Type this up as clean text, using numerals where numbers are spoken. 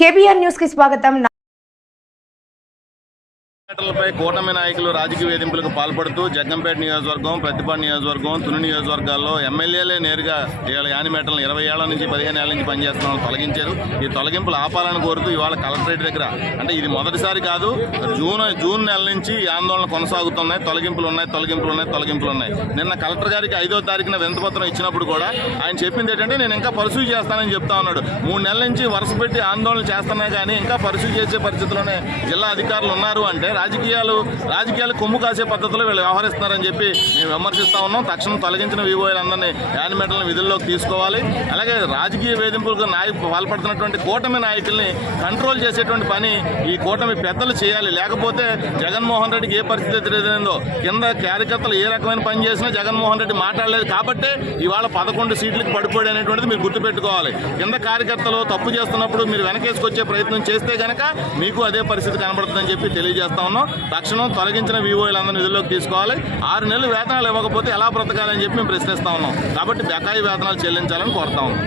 KBR news కి స్వాగతం. పై కూటమి నాయకులు రాజకీయ వేధింపులకు పాల్పడుతూ జగ్గంపేట నియోజకవర్గం, ప్రతిపాడు నియోజకవర్గం, తుని నియోజకవర్గాల్లో ఎమ్మెల్యేలే నేరుగా యానిమేటర్లను 20 ఏళ్ల నుంచి 15 ఏళ్ల నుంచి పనిచేస్తున్న తొలగించారు. ఈ తొలగింపులు ఆపాలని కోరుతూ ఇవాళ కలెక్టరేట్ దగ్గర, అంటే ఇది మొదటిసారి కాదు, జూన్ నెల నుంచి ఈ ఆందోళన కొనసాగుతున్నాయి. తొలగింపులు ఉన్నాయి. నిన్న కలెక్టర్ గారికి 5వ తారీఖున వినతిపత్రం ఇచ్చినప్పుడు కూడా ఆయన చెప్పింది ఏంటంటే, నేను ఇంకా పరిశీలి చేస్తానని చెప్తా ఉన్నాడు. 3 నెలల నుంచి వరుస పెట్టి ఆందోళన చేస్తున్నా కానీ ఇంకా పరిశీలి చేసే పరిస్థితిలోనే జిల్లా అధికారులు ఉన్నారు అంటే రాజకీయాలు కొమ్ము కాసే పద్ధతిలో వీళ్ళు వ్యవహరిస్తున్నారని చెప్పి మేము విమర్శిస్తా ఉన్నాం. తక్షణం తొలగించిన వివోలందరినీ యానిమేటర్లను విధుల్లోకి తీసుకోవాలి. అలాగే రాజకీయ వేధింపులకు పాల్పడుతున్నటువంటి కూటమి నాయకుల్ని కంట్రోల్ చేసేటువంటి పని ఈ కూటమి పెద్దలు చేయాలి. లేకపోతే జగన్మోహన్ రెడ్డికి ఏ పరిస్థితి ఎదురైందో, కింద కార్యకర్తలు ఏ రకమైన పని చేసినా జగన్మోహన్ రెడ్డి మాట్లాడలేదు కాబట్టి ఇవాళ 11 సీట్లకు పడిపోయాడు అనేటువంటిది మీరు గుర్తుపెట్టుకోవాలి. కింద కార్యకర్తలు తప్పు చేస్తున్నప్పుడు మీరు వెనకేసుకొచ్చే ప్రయత్నం చేస్తే కనుక మీకు అదే పరిస్థితి కనబడుతుందని చెప్పి తెలియజేస్తా ఉన్నాం. తక్షణం తొలగించిన వివోలందరినీ విధుల్లోకి తీసుకోవాలి. 6 నెలలు వేతనాలు ఇవ్వకపోతే ఎలా బ్రతకాలని చెప్పి మేము ప్రశ్నిస్తా ఉన్నాం. కాబట్టి బకాయి వేతనాలు చెల్లించాలని కోరుతా ఉన్నాం.